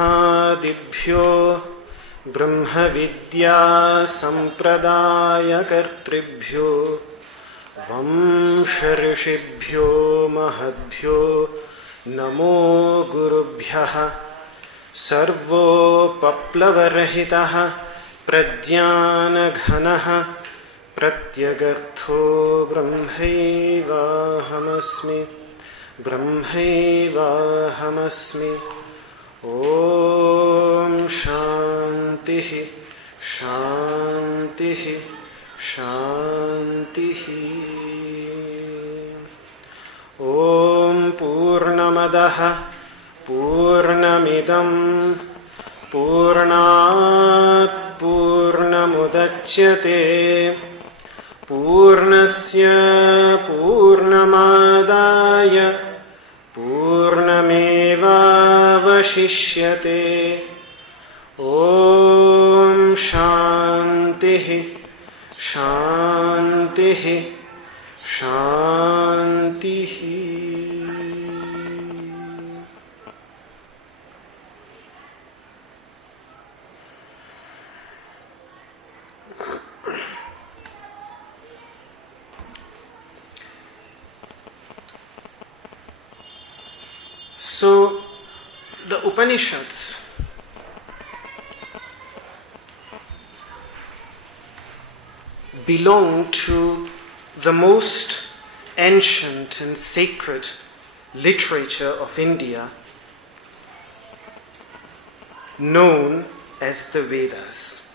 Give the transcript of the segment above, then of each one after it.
mahadbhyo brahma-vidyā-sampradāya-kartṛbhyo vaṁśa-ṛṣibhyo mahadbhyo namo gurubhyaḥ Sarvopaplava-rahitaḥ prajñāna-ghanaḥ pratyag-artho brahmaivāhamasmi brahmaivāhamasmi. Om śāntiḥ śāntiḥ śāntiḥ. Om purnamadah purnamidam purnāt purnamudachyate purnasya purnamādāya purnamevāvashishyate. Om śāntiḥ śāntiḥ śāntiḥ. So, the Upanishads belong to the most ancient and sacred literature of India, known as the Vedas.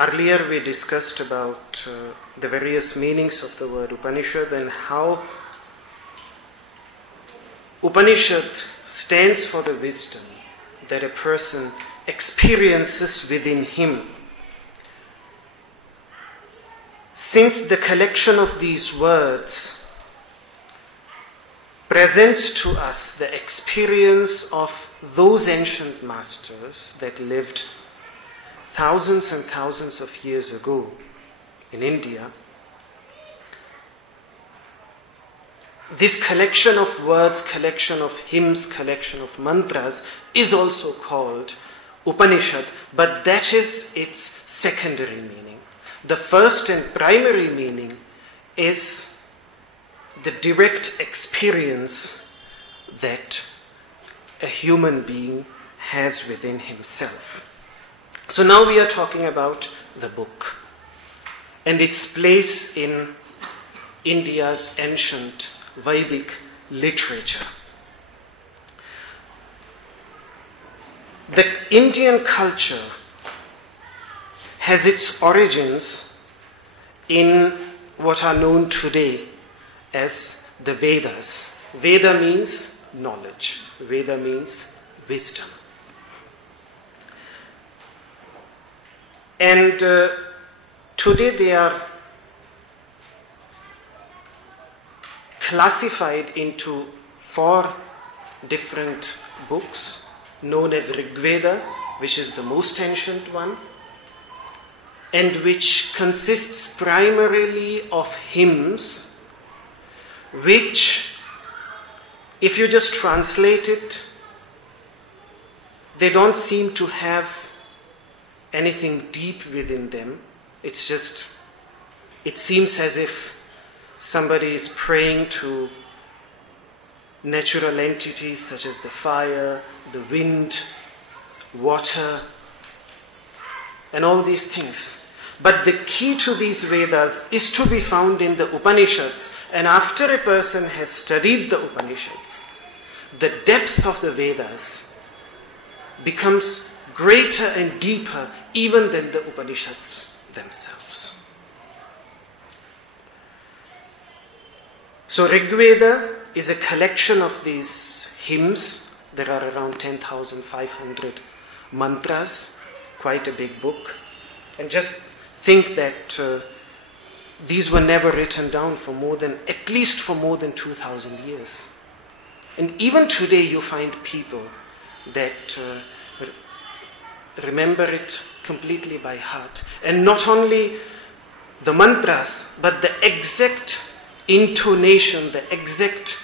Earlier we discussed about the various meanings of the word Upanishad and how Upanishad stands for the wisdom that a person experiences within him. Since the collection of these words presents to us the experience of those ancient masters that lived thousands and thousands of years ago in India, this collection of words, collection of hymns, collection of mantras is also called Upanishad, but that is its secondary meaning. The first and primary meaning is the direct experience that a human being has within himself. So now we are talking about the book and its place in India's ancient Vedic literature. The Indian culture has its origins in what are known today as the Vedas. Veda means knowledge. Veda means wisdom. And today they are classified into 4 different books known as Rigveda, which is the most ancient one, and which consists primarily of hymns, which, if you just translate it, they don't seem to have anything deep within them. It seems as if somebody is praying to natural entities such as the fire, the wind, water, and all these things. But the key to these Vedas is to be found in the Upanishads. And after a person has studied the Upanishads, the depth of the Vedas becomes greater and deeper even than the Upanishads themselves. So Rigveda is a collection of these hymns. There are around 10,500 mantras, quite a big book. And just think that these were never written down at least for more than 2,000 years. And even today you find people that remember it completely by heart. And not only the mantras, but the exact intonation, the exact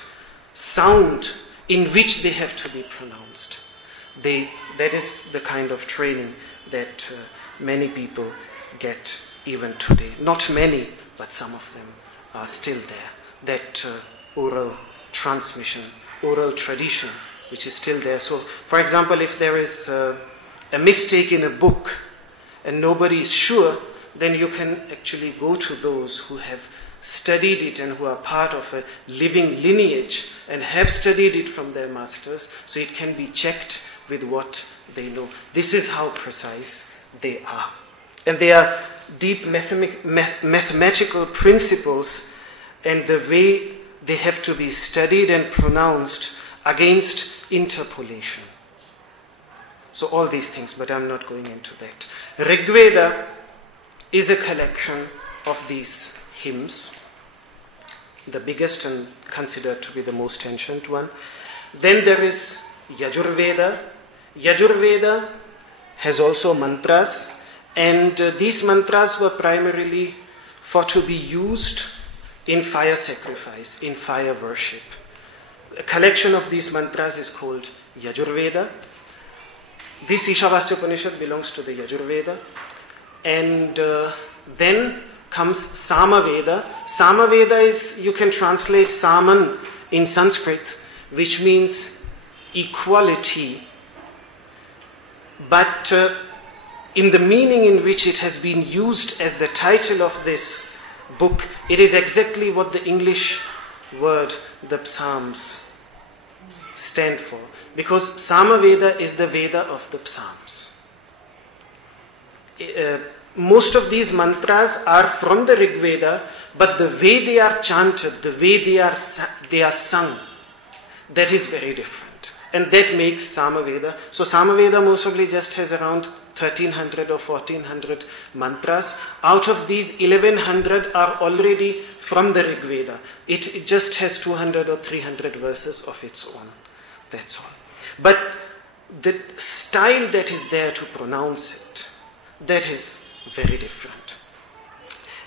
sound in which they have to be pronounced. That is the kind of training that many people get even today. Not many, but some of them are still there. That oral transmission, oral tradition, which is still there. So, for example, if there is a mistake in a book and nobody is sure, then you can actually go to those who have studied it and who are part of a living lineage and have studied it from their masters, so it can be checked with what they know. This is how precise they are. And they are deep mathematical principles, and the way they have to be studied and pronounced against interpolation. So all these things, but I'm not going into that. Rigveda is a collection of these hymns, the biggest and considered to be the most ancient one. Then there is Yajurveda. Yajurveda has also mantras, and these mantras were primarily for to be used in fire sacrifice, in fire worship. A collection of these mantras is called Yajurveda. This Ishavasya Upanishad belongs to the Yajurveda. And then comes Samaveda. Samaveda is, you can translate Saman in Sanskrit, which means equality. But in the meaning in which it has been used as the title of this book, it is exactly what the English word, the Psalms, stand for. Because Samaveda is the Veda of the Psalms. Most of these mantras are from the Rig Veda, but the way they are chanted, the way they are sung, that is very different. And that makes Samaveda. So Samaveda mostly just has around 1300 or 1400 mantras. Out of these, 1100 are already from the Rig Veda. It just has 200 or 300 verses of its own. That's all. But the style that is there to pronounce it, that is very different.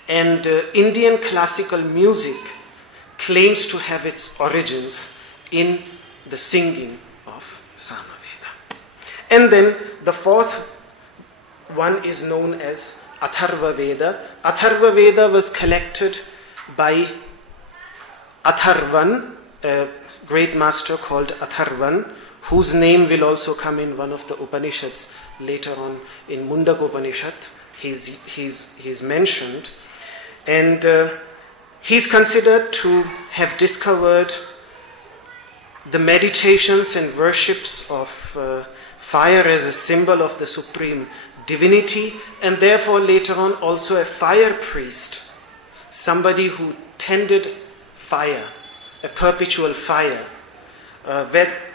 And Indian classical music claims to have its origins in the singing of Samaveda. And then the fourth one is known as Atharva Veda. Atharva Veda was collected by Atharvan, a great master called Atharvan, whose name will also come in one of the Upanishads later on in Mundaka Upanishad. He's mentioned. And he's considered to have discovered the meditations and worships of fire as a symbol of the supreme divinity, and therefore later on also a fire priest, somebody who tended fire, a perpetual fire,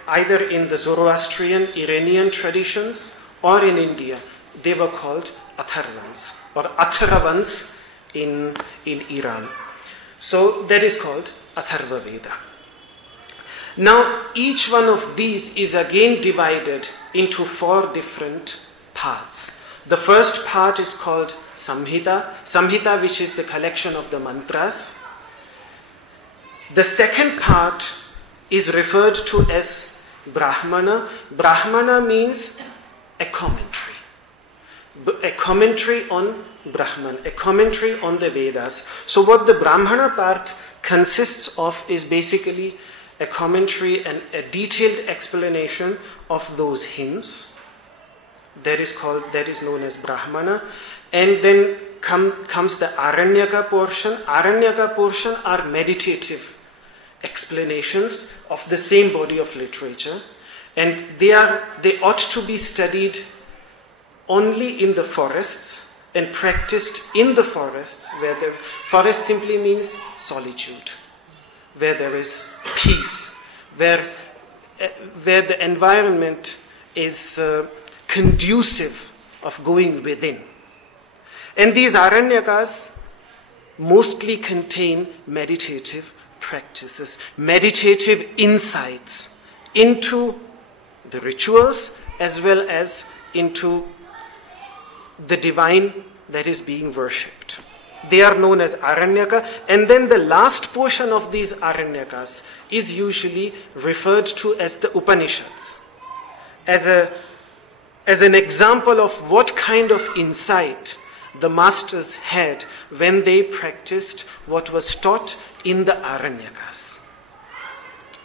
either in the Zoroastrian, Iranian traditions or in India. They were called Atharvans or Atharavans in Iran. So that is called Atharva Veda. Now each one of these is again divided into 4 different parts. The first part is called Samhita, which is the collection of the mantras. The second part is referred to as Brahmana. Brahmana means a commentary. A commentary on Brahman, a commentary on the Vedas. So what the Brahmana part consists of is basically a commentary and a detailed explanation of those hymns. That is known as Brahmana. And then comes the Aranyaka portion. Aranyaka portion are meditative explanations of the same body of literature, and they ought to be studied only in the forests and practiced in the forests, where the forest simply means solitude, where there is peace, where the environment is conducive of going within. And these Aranyakas mostly contain meditative practices, meditative insights into the rituals as well as into the divine that is being worshipped. They are known as Aranyaka, and then the last portion of these Aranyakas is usually referred to as the Upanishads, as an example of what kind of insight the masters had when they practiced what was taught in the Aranyakas.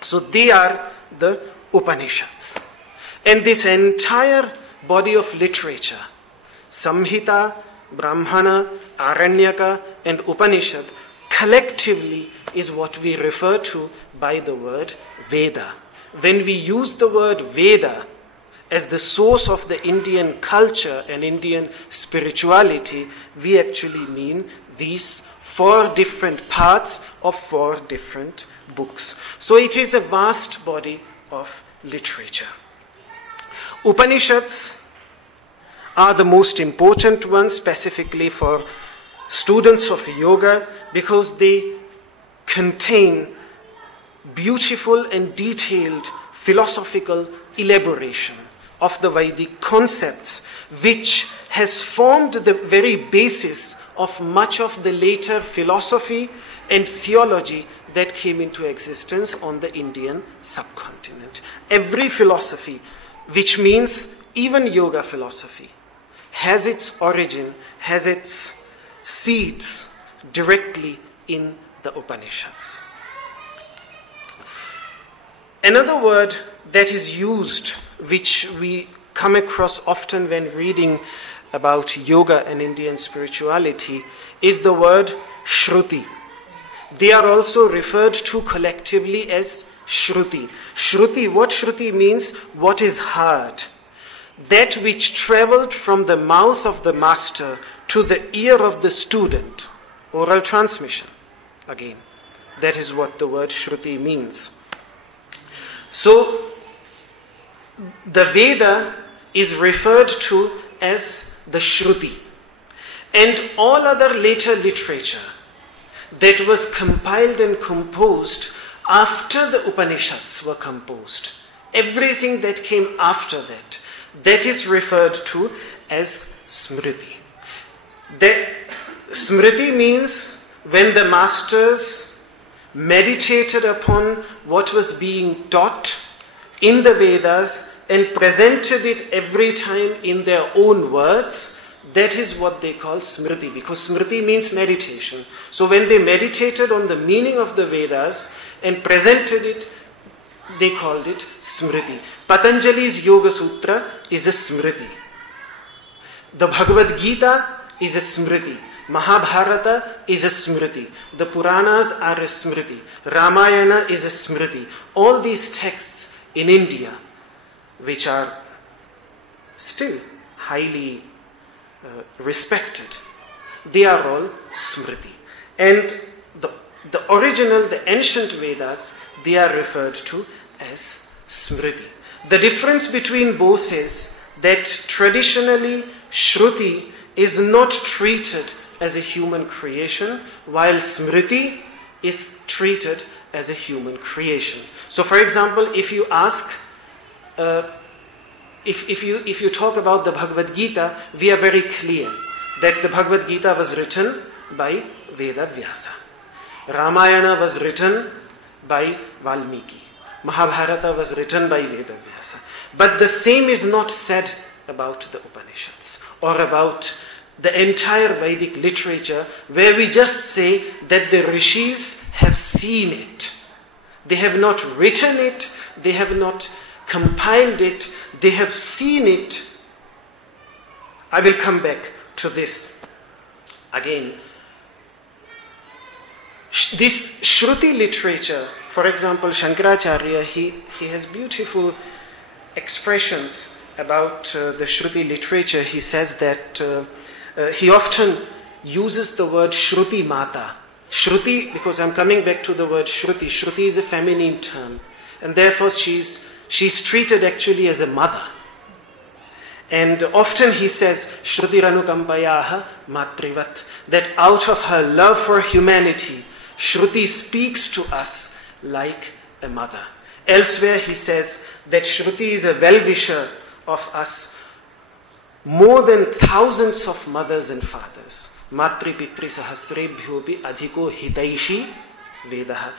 So they are the Upanishads. And this entire body of literature, Samhita, Brahmana, Aranyaka, and Upanishad, collectively is what we refer to by the word Veda. When we use the word Veda as the source of the Indian culture and Indian spirituality, we actually mean these 4 different parts of 4 different books. So it is a vast body of literature. Upanishads are the most important ones, specifically for students of yoga, because they contain beautiful and detailed philosophical elaboration of the Vedic concepts, which has formed the very basis of much of the later philosophy and theology that came into existence on the Indian subcontinent. Every philosophy, which means even yoga philosophy, has its origin, has its seeds directly in the Upanishads. Another word that is used, which we come across often when reading about yoga and Indian spirituality, is the word Shruti. They are also referred to collectively as Shruti. Shruti, what Shruti means? What is heard. That which traveled from the mouth of the master to the ear of the student. Oral transmission. Again, that is what the word Shruti means. So, the Veda is referred to as the Shruti. And all other later literature that was compiled and composed after the Upanishads were composed, everything that came after that, that is referred to as Smriti. That Smriti means when the masters meditated upon what was being taught in the Vedas and presented it every time in their own words, that is what they call Smriti, because Smriti means meditation. So when they meditated on the meaning of the Vedas and presented it, they called it Smriti. Patanjali's Yoga Sutra is a Smriti. The Bhagavad Gita is a Smriti. Mahabharata is a Smriti. The Puranas are a Smriti. Ramayana is a Smriti. All these texts in India, which are still highly respected, they are all Smriti. And the original, the ancient Vedas, they are referred to as Smriti. The difference between both is that traditionally Shruti is not treated as a human creation, while Smriti is treated as a human creation. So for example, if you ask, if you talk about the Bhagavad Gita, we are very clear that the Bhagavad Gita was written by Veda Vyasa. Ramayana was written by Valmiki. Mahabharata was written by Veda Vyasa. But the same is not said about the Upanishads or about the entire Vedic literature, where we just say that the Ṛṣis have seen it. They have not written it, they have not compiled it, they have seen it. I will come back to this again. This Shruti literature, for example, Shankaracharya, he has beautiful expressions about the Shruti literature. He says that he often uses the word Shruti Mata. Shruti, because I'm coming back to the word Shruti. Shruti is a feminine term, and therefore she's treated actually as a mother. And often he says, Shruti Ranukampayaha Matrivat, that out of her love for humanity, Shruti speaks to us like a mother. Elsewhere he says that Shruti is a well-wisher of us more than thousands of mothers and fathers. matri-pitri sahasrebhyopi adhiko hitaishi Vedaha.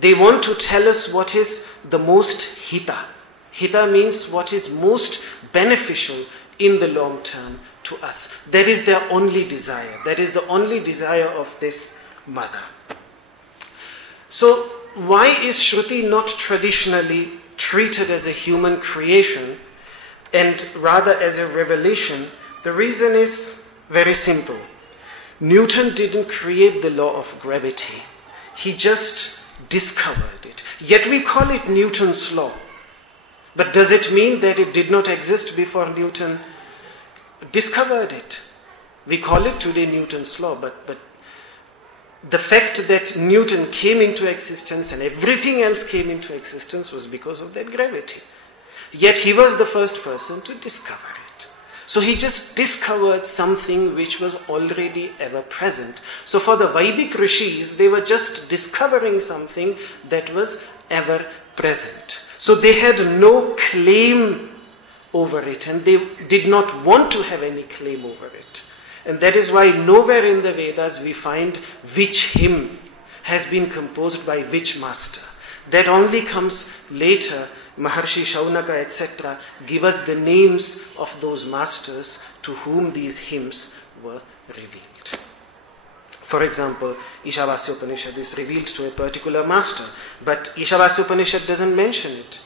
They want to tell us what is the most hita. Hita means what is most beneficial in the long term to us. That is their only desire. That is the only desire of this mother. So, why is Shruti not traditionally treated as a human creation and rather as a revelation? The reason is very simple. Newton didn't create the law of gravity. He just discovered it. Yet we call it Newton's law. But does it mean that it did not exist before Newton discovered it? We call it today Newton's law, but the fact that Newton came into existence and everything else came into existence was because of that gravity. Yet he was the first person to discover it. So he just discovered something which was already ever present. So for the Vedic Ṛṣis, they were just discovering something that was ever present. So they had no claim over it, and they did not want to have any claim over it. And that is why nowhere in the Vedas we find which hymn has been composed by which master. That only comes later. Maharshi Shaunaka, etc. give us the names of those masters to whom these hymns were revealed. For example, Ishavasya Upanishad is revealed to a particular master, but Ishavasya Upanishad doesn't mention it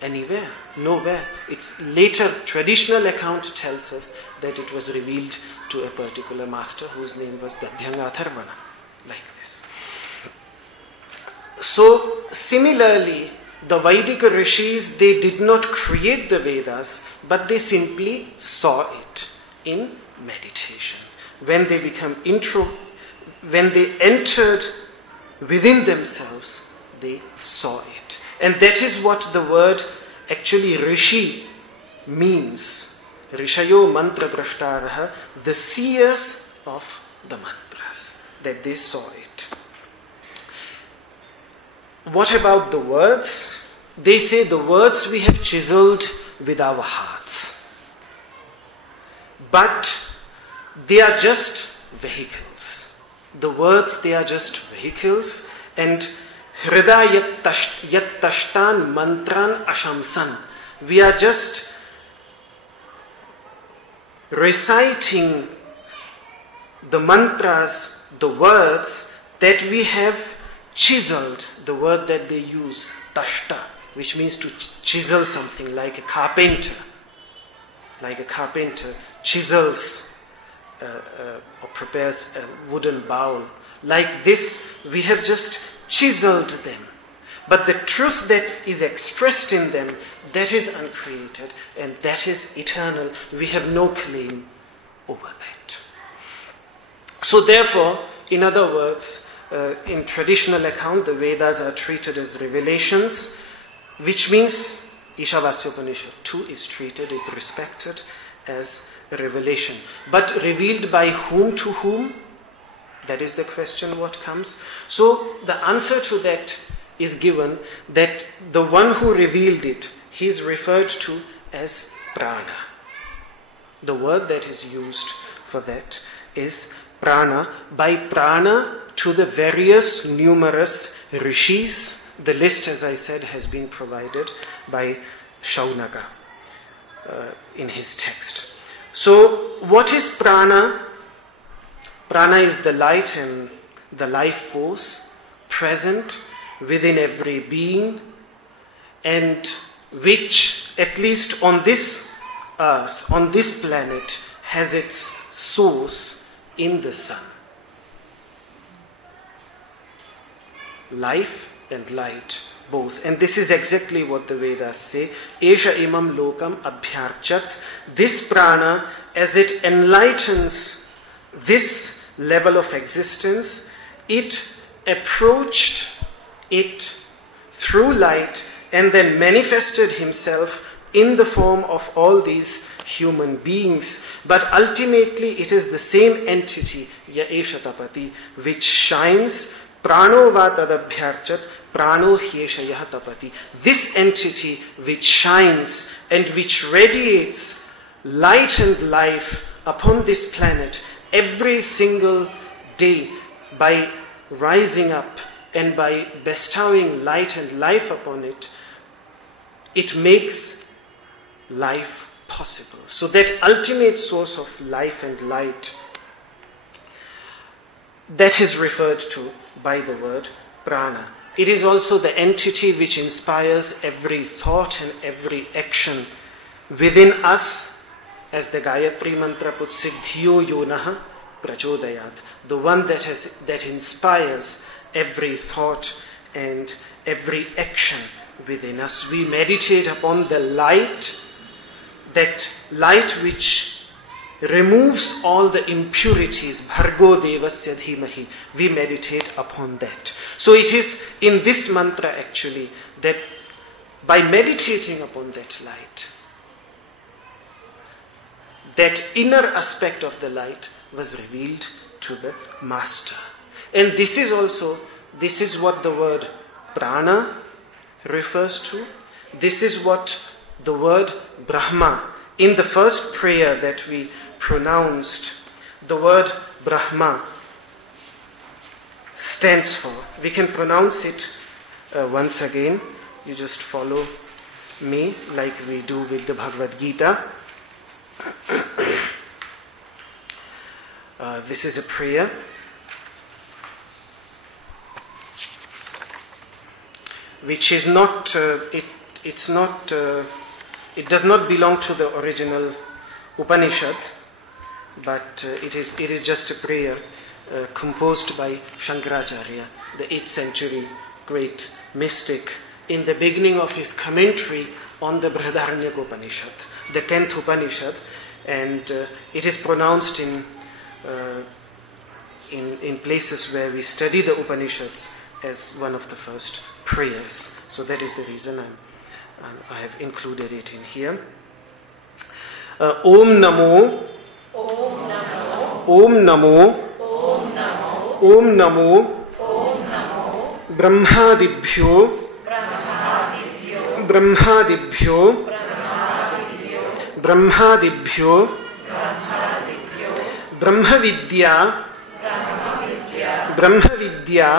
anywhere, nowhere. Its later traditional account tells us that it was revealed to a particular master whose name was Dadhyanga-atharvana, like this. So, similarly, the Vedic Ṛṣis, they did not create the Vedas, but they simply saw it in meditation. When they when they entered within themselves, they saw it. And that is what the word actually Rishi means. Rishayo mantra drashtarah, the seers of the mantras, that they saw it. What about the words? They say the words we have chiseled with our hearts. But they are just vehicles. The words, they are just vehicles. And Hrida yattashtan mantran ashamsan. We are just reciting the mantras, the words that we have chiseled. The word that they use, tashta, which means to chisel something, like a carpenter. Like a carpenter chisels or prepares a wooden bowl. Like this, we have just chiseled them. But the truth that is expressed in them, that is uncreated and that is eternal. We have no claim over that. So therefore, in other words, in traditional account, the Vedas are treated as revelations, which means Ishavasya Upanishad too is treated, is respected as a revelation. But revealed by whom to whom? That is the question what comes. So the answer to that is given that the one who revealed it, he is referred to as prana. The word that is used for that is prana. By prana, to the various numerous Ṛṣis, the list, as I said, has been provided by Shaunaka in his text. So, what is prana? Prana is the light and the life force present within every being, and which, at least on this earth, on this planet, has its source in the sun. Life and light, both. And this is exactly what the Vedas say. Esha imam lokam abhyarchat. This prana, as it enlightens this level of existence, it approached it through light and then manifested himself in the form of all these human beings. But ultimately it is the same entity, ya esha tapati, which shines. Prano va tadabhyarchat, prano hyeshayah tapati. This entity which shines and which radiates light and life upon this planet every single day, by rising up and by bestowing light and life upon it, it makes life possible. So that ultimate source of life and light, that is referred to by the word prana. It is also the entity which inspires every thought and every action within us, as the Gayatri Mantra puts it, dhiyo yonaha prachodayat, the one that inspires every thought and every action within us. We meditate upon the light, that light which removes all the impurities, bhargo devasya dhimahi. We meditate upon that. So it is in this mantra actually that by meditating upon that light, that inner aspect of the light was revealed to the master. And this is what the word prana refers to. This is what the word Brahma, in the first prayer that we pronounced, the word Brahma stands for. We can pronounce it once again. You just follow me like we do with the Bhagavad Gita. This is a prayer. Which is not, it does not belong to the original Upanishad, but it is just a prayer composed by Shankaracharya, the 8th century great mystic, in the beginning of his commentary on the Brihadaranyaka Upanishad, the 10th Upanishad, and it is pronounced in places where we study the Upanishads as one of the first prayers. So that is the reason I have included it in here. Om Namo, Om Namo, Om Namo, Om Namo, Om Namo, Om Namo, brahmādibhyo, brahmādibhyo, brahmādibhyo, brahmādibhyo, brahma-vidyā, brahma-vidyā,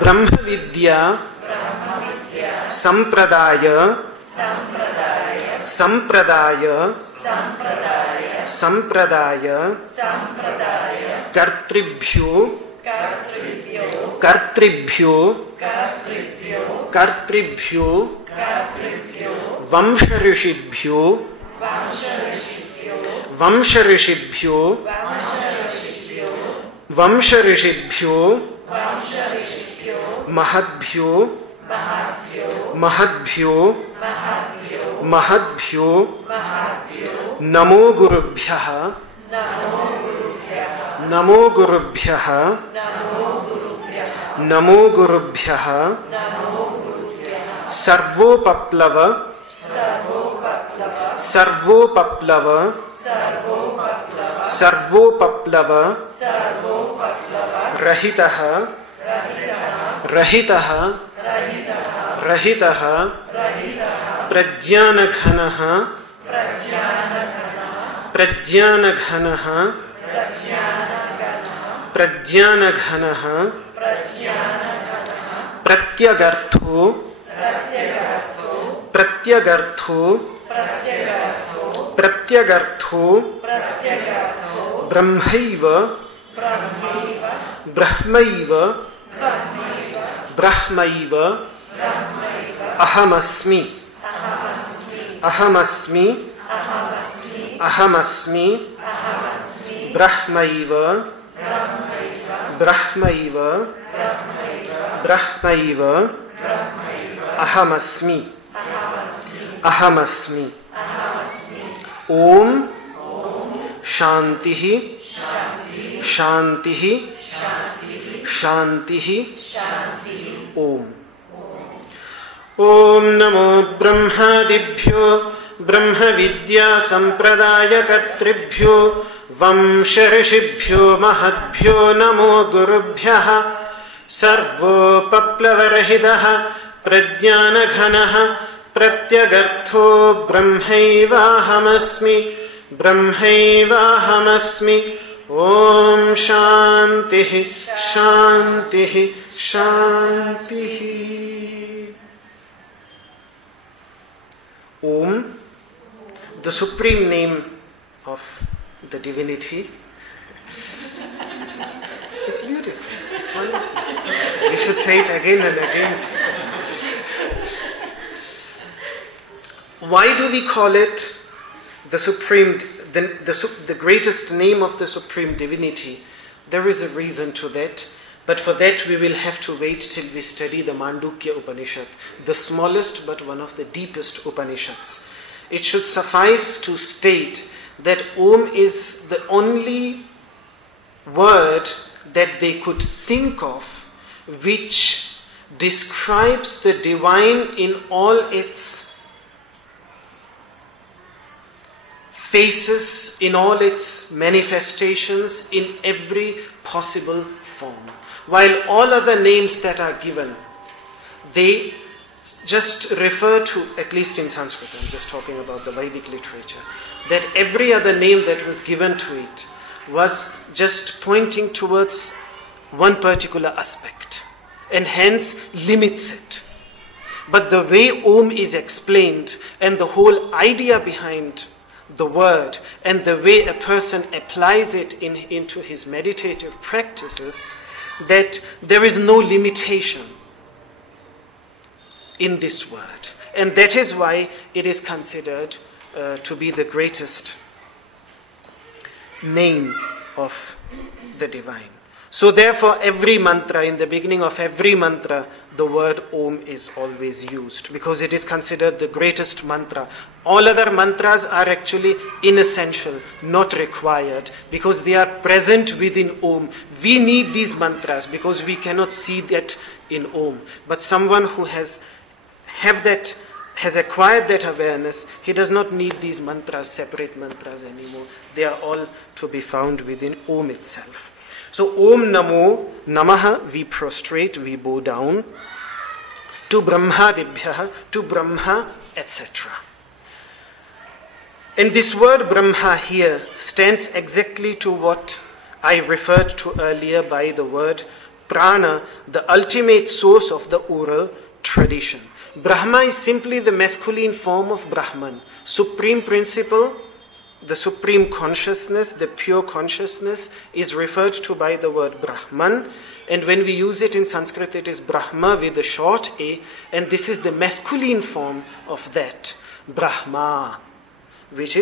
brahma-vidyā-sampradāya, sampradaya-kartṛbhyo, vaṁśa-ṛṣibhyo, vaṁśa-ṛṣibhyo, mahadbhyo, namo gurubhyaḥ, namo gurubhyaḥ, rahitaḥ, pratyag-artho, brahmaivāhamasmi, ahamasmi. Om śāntiḥ, śāntiḥ, śāntiḥ. Om. Om namo brahmādibhyo, brahma-vidyā-sampradāya-kartṛbhyo, vaṁśa-ṛṣibhyo, mahadbhyo, namo gurubhyaḥ, sarvopaplava-rahitaḥ, prajñāna-ghanaḥ, pratyag-artho, brahmaivāhamasmi, brahmaivāhamasmi. Om śāntiḥ, śāntiḥ, śāntiḥ. Om, the supreme name of the divinity. It's beautiful. It's wonderful. We should say it again and again. Why do we call it the supreme, the greatest name of the supreme divinity? There is a reason to that, but for that we will have to wait till we study the Mandukya Upanishad, the smallest but one of the deepest Upanishads. It should suffice to state that Om is the only word that they could think of which describes the divine in all its faces, in all its manifestations, in every possible form. While all other names that are given, they just refer to, at least in Sanskrit, I'm just talking about the Vedic literature, that every other name that was given to it was just pointing towards one particular aspect and hence limits it. But the way Om is explained and the whole idea behind the word and the way a person applies it into his meditative practices, that there is no limitation in this word. And that is why it is considered to be the greatest name of the divine. So therefore every mantra, in the beginning of every mantra, the word Om is always used because it is considered the greatest mantra. All other mantras are actually inessential, not required, because they are present within Om. We need these mantras because we cannot see that in Om. But someone who has acquired that awareness, he does not need these mantras, separate mantras anymore. They are all to be found within Om itself. So Om Namo, Namaha, we prostrate, we bow down to brahmādibhyo, to Brahma, etc. And this word Brahma here stands exactly to what I referred to earlier by the word prana, the ultimate source of the oral tradition. Brahma is simply the masculine form of Brahman, supreme principle. The supreme consciousness, the pure consciousness, is referred to by the word Brahman, and when we use it in Sanskrit, it is Brahma with a short a, and this is the masculine form of that Brahma, which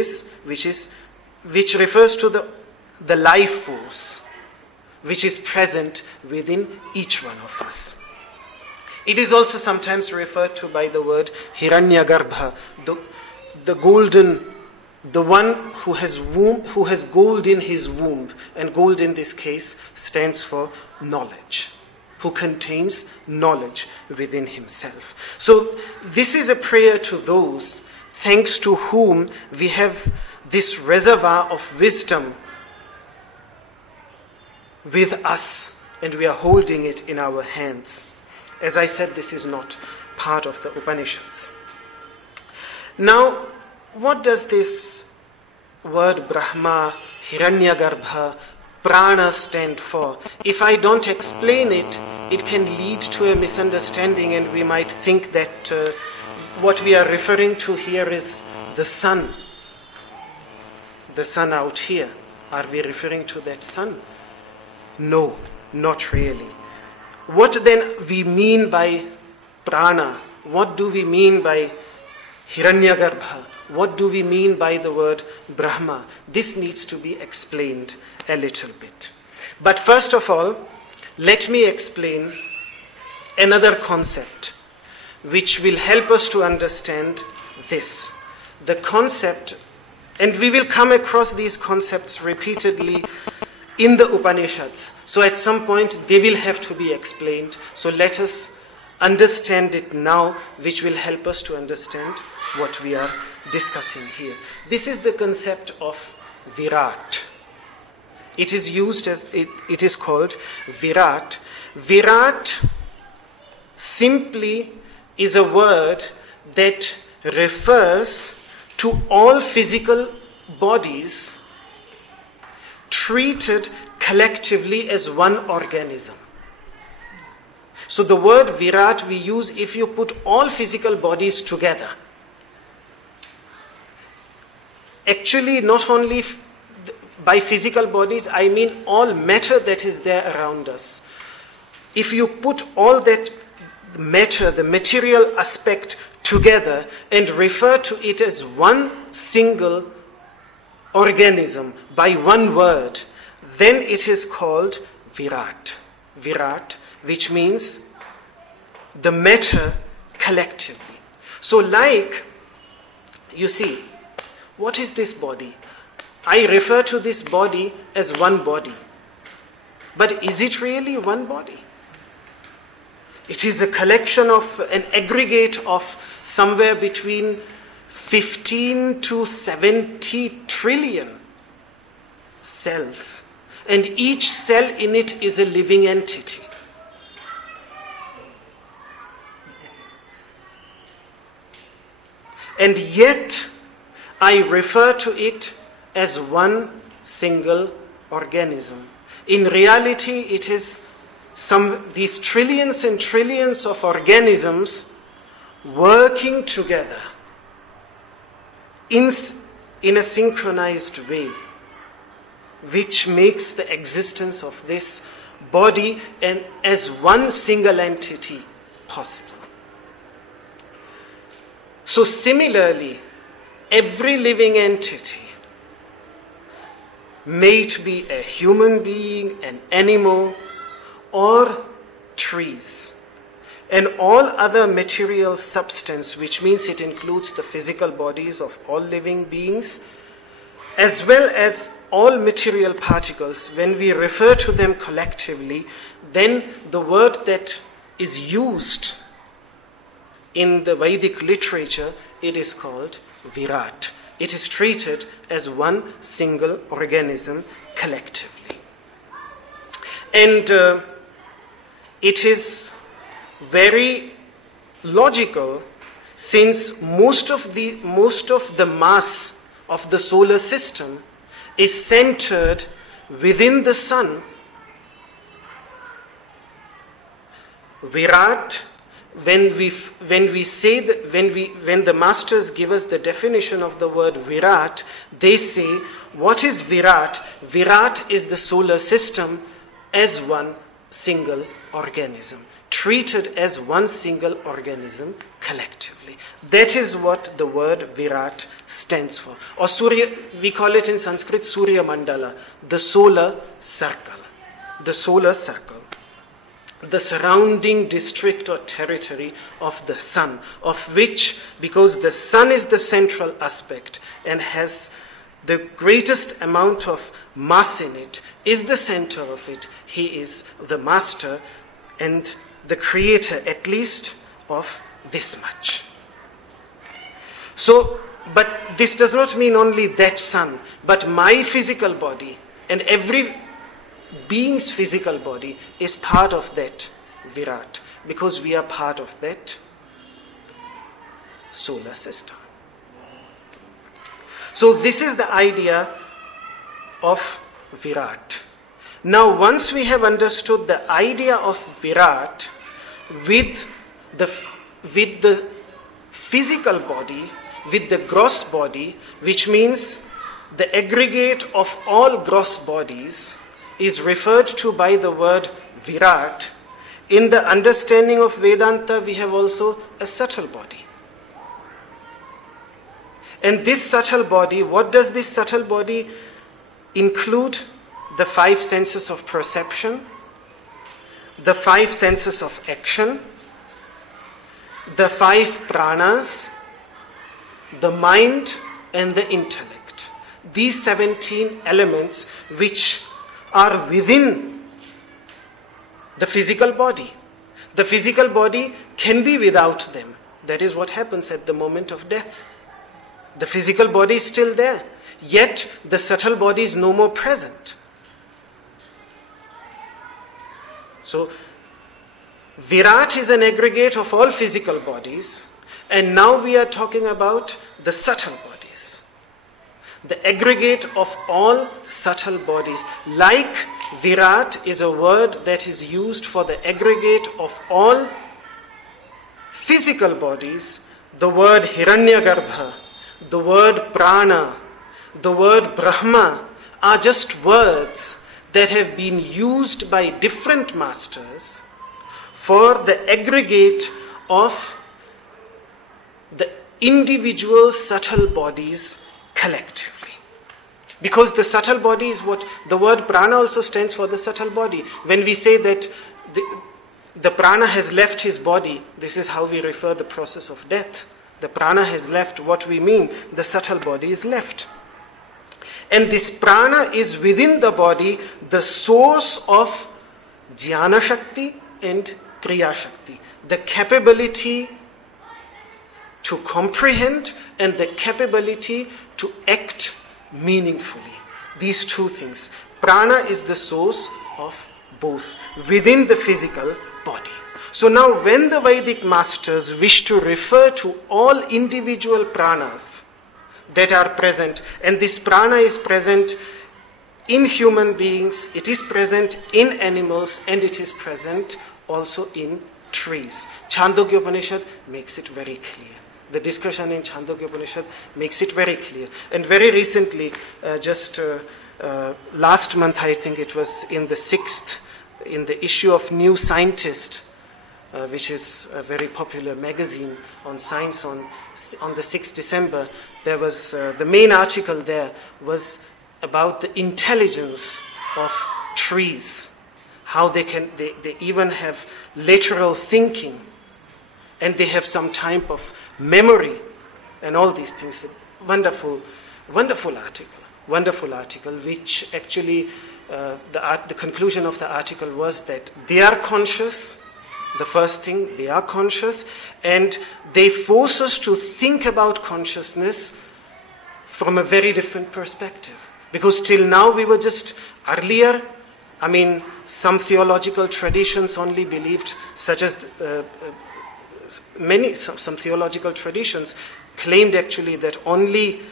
refers to the life force which is present within each one of us. It is also sometimes referred to by the word Hiranyagarbha, the golden, the one who has gold in his womb, and gold in this case stands for knowledge, who contains knowledge within himself. So this is a prayer to those thanks to whom we have this reservoir of wisdom with us and we are holding it in our hands. As I said, this is not part of the Upanishads. Now, what does this word Brahma, Hiranyagarbha, Prana stand for? If I don't explain it, it can lead to a misunderstanding and we might think that what we are referring to here is the sun. The sun out here. Are we referring to that sun? No, not really. What then we mean by prana? What do we mean by Hiranyagarbha? What do we mean by the word Brahma? This needs to be explained a little bit. But first of all, let me explain another concept which will help us to understand this. The concept, and we will come across these concepts repeatedly in the Upanishads. So at some point they will have to be explained. So let us understand it now, which will help us to understand what we are discussing here. This is the concept of Virat. It is used as, it is called Virat. Virat simply is a word that refers to all physical bodies treated collectively as one organism. So the word Virat we use if you put all physical bodies together. Actually, not only by physical bodies, I mean all matter that is there around us. If you put all that matter, the material aspect, together and refer to it as one single organism by one word, then it is called Virat. Virat, which means the matter collectively. So like, you see, what is this body? I refer to this body as one body. But is it really one body? It is a collection of, an aggregate of somewhere between 15 to 70 trillion cells. And each cell in it is a living entity. And yet, I refer to it as one single organism. In reality, it is these trillions and trillions of organisms working together in a synchronized way, which makes the existence of this body and as one single entity possible. So similarly, every living entity, may it be a human being, an animal, or trees, and all other material substance, which means it includes the physical bodies of all living beings, as well as all material particles, when we refer to them collectively, then the word that is used in the Vedic literature, it is called Virat. It is treated as one single organism collectively. And it is very logical, since most of the mass of the solar system is centered within the sun. Virat, when the masters give us the definition of the word Virat, they say, what is Virat? Virat is the solar system as one single organism, treated as one single organism collectively. That is what the word Virat stands for. Or Surya, we call it in Sanskrit Surya Mandala, the solar circle. The solar circle. The surrounding district or territory of the sun, of which, because the sun is the central aspect and has the greatest amount of mass in it, is the center of it, he is the master and the creator, at least, of this much. So, but this does not mean only that sun, but my physical body and every being's physical body is part of that Virat, because we are part of that solar system. So this is the idea of Virat. Now once we have understood the idea of Virat with the physical body, with the gross body, which means the aggregate of all gross bodies, is referred to by the word Virat. In the understanding of Vedanta, we have also a subtle body. And this subtle body, what does this subtle body include? The 5 senses of perception, the 5 senses of action, the 5 pranas, the mind and the intellect. These 17 elements which are within the physical body. The physical body can be without them. That is what happens at the moment of death. The physical body is still there, yet the subtle body is no more present. So, Virat is an aggregate of all physical bodies, and now we are talking about the subtle bodies. the aggregate of all subtle bodies. Like Virat is a word that is used for the aggregate of all physical bodies, the word Hiranyagarbha, the word Prana, the word Brahma are just words that have been used by different masters for the aggregate of the individual subtle bodies collectively. Because the subtle body is what the word prana also stands for, the subtle body. When we say that the prana has left his body, this is how we refer the process of death. The prana has left, what we mean, the subtle body is left. And this prana is within the body the source of jnana shakti and kriya shakti. The capability to comprehend and the capability to act meaningfully. These two things. Prana is the source of both within the physical body. So now when the Vedic masters wish to refer to all individual pranas that are present, and this prana is present in human beings, it is present in animals, and it is present also in trees. Chandogya Upanishad makes it very clear. The discussion in Chandogya Upanishad makes it very clear. And very recently, last month I think it was in the issue of New Scientist, which is a very popular magazine on science, on the 6th December, there was, the main article there was about the intelligence of trees. How they even have lateral thinking, and they have some type of memory, and all these things. Wonderful article, which actually, the conclusion of the article was that they are conscious. The first thing, they are conscious, and they force us to think about consciousness from a very different perspective. Because till now we were just earlier, some theological traditions only believed, such as some theological traditions claimed actually that only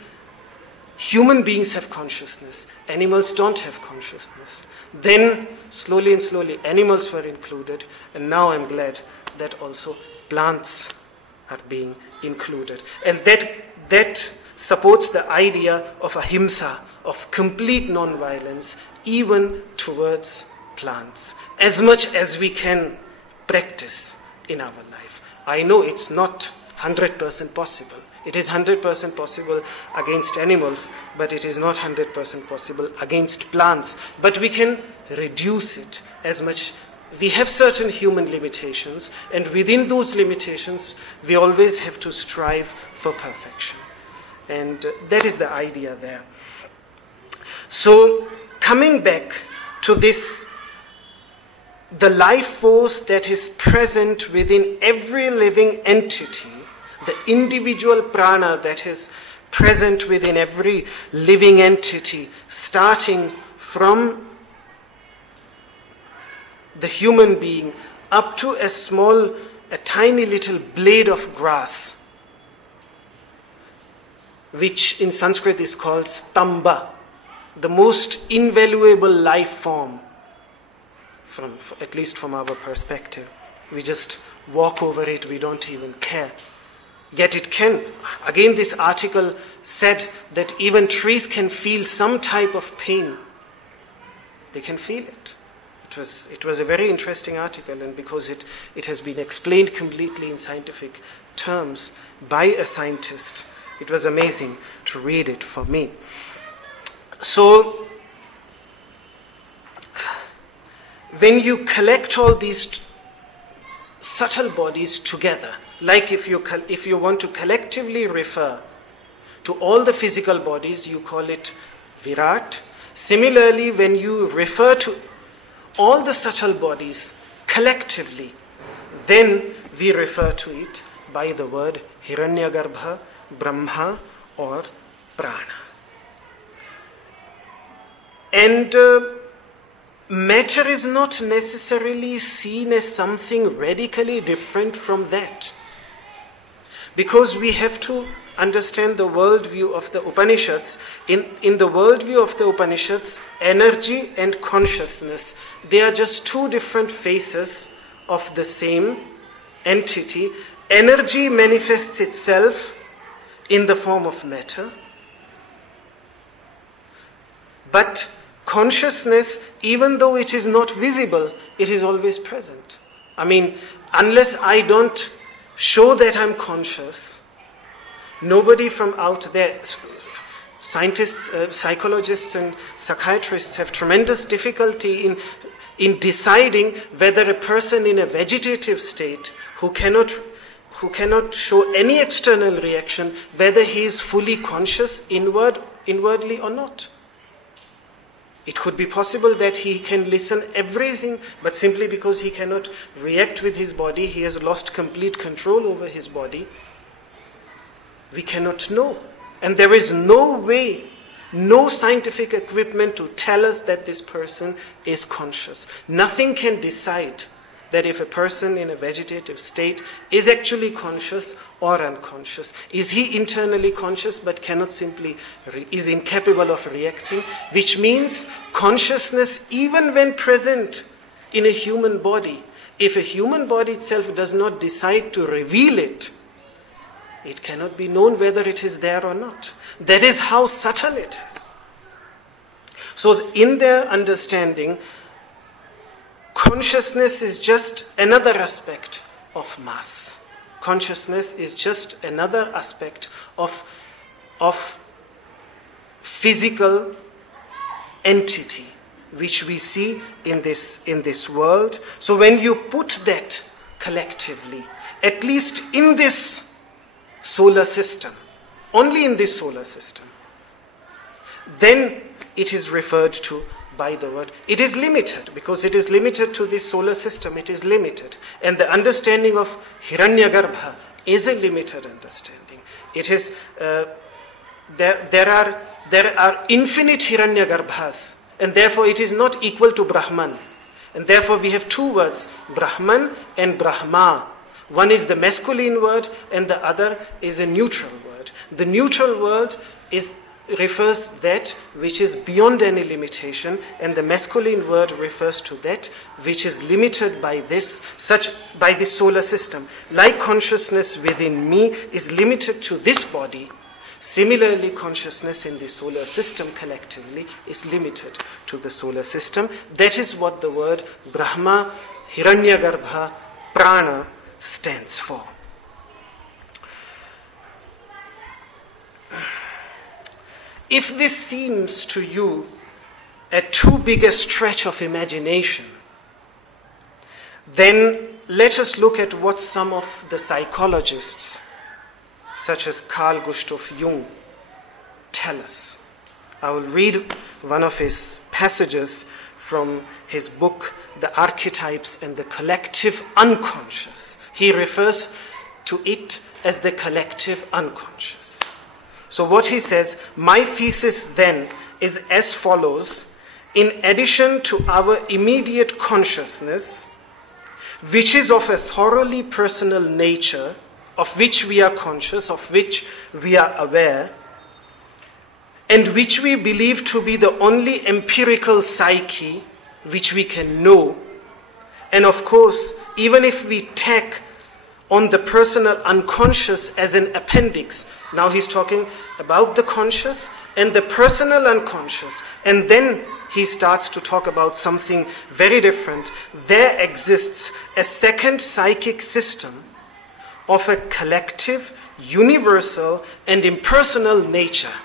human beings have consciousness, animals don't have consciousness. Then slowly and slowly animals were included, and now I'm glad that also plants are being included. And that supports the idea of ahimsa, of complete non-violence, even towards plants, as much as we can practice in our life. I know it's not 100% possible. It is 100% possible against animals, but it is not 100% possible against plants. But we can reduce it as much. We have certain human limitations, and within those limitations, we always have to strive for perfection. And that is the idea there. So, coming back to this, the life force that is present within every living entity, the individual prana that is present within every living entity, starting from the human being up to a tiny little blade of grass, which in Sanskrit is called stamba, the most invaluable life form, at least from our perspective. We just walk over it, we don't even care. Yet it can. Again, this article said that even trees can feel some type of pain. They can feel it. It was a very interesting article, and because it has been explained completely in scientific terms by a scientist, it was amazing to read it for me. So, when you collect all these subtle bodies together, like if you want to collectively refer to all the physical bodies, you call it Virat. Similarly, when you refer to all the subtle bodies collectively, then we refer to it by the word Hiranyagarbha, Brahma, or Prana. And matter is not necessarily seen as something radically different from that. Because we have to understand the worldview of the Upanishads. In the worldview of the Upanishads, energy and consciousness, they are just two different faces of the same entity. Energy manifests itself in the form of matter, but consciousness, even though it is not visible, it is always present. I mean, unless I don't show that I'm conscious, nobody from out there, scientists, psychologists and psychiatrists have tremendous difficulty in deciding whether a person in a vegetative state who cannot show any external reaction, whether he is fully conscious inwardly or not. It could be possible that he can listen everything, but simply because he cannot react with his body, he has lost complete control over his body. We cannot know. And there is no way, no scientific equipment to tell us that this person is conscious. Nothing can decide that if a person in a vegetative state is actually conscious or unconscious. Is he internally conscious but cannot simply, is incapable of reacting? Which means consciousness, even when present in a human body, if a human body itself does not decide to reveal it, it cannot be known whether it is there or not. That is how subtle it is. So in their understanding, consciousness is just another aspect of mass. Consciousness is just another aspect of physical entity which we see in this world. So when you put that collectively, at least in this solar system, only in this solar system, then it is referred to by the word. It is limited, because it is limited to this solar system, it is limited. And the understanding of Hiranyagarbha is a limited understanding. It is, there are infinite Hiranyagarbhas, and therefore it is not equal to Brahman. And therefore we have two words, Brahman and Brahmā. One is the masculine word and the other is a neutral word. The neutral word refers that which is beyond any limitation, and the masculine word refers to that which is limited by this solar system. Like consciousness within me is limited to this body, similarly consciousness in the solar system collectively is limited to the solar system. That is what the word Brahma, Hiranyagarbha, Prana stands for. If this seems to you a too big a stretch of imagination, then let us look at what some of the psychologists, such as Carl Gustav Jung, tell us. I will read one of his passages from his book, The Archetypes and the Collective Unconscious. He refers to it as the collective unconscious. So what he says, my thesis then is as follows: in addition to our immediate consciousness, which is of a thoroughly personal nature, of which we are conscious, of which we are aware, and which we believe to be the only empirical psyche which we can know, and of course, even if we tack on the personal unconscious as an appendix, now he's talking about the conscious and the personal unconscious, and then he starts to talk about something very different. There exists a second psychic system of a collective, universal and impersonal nature,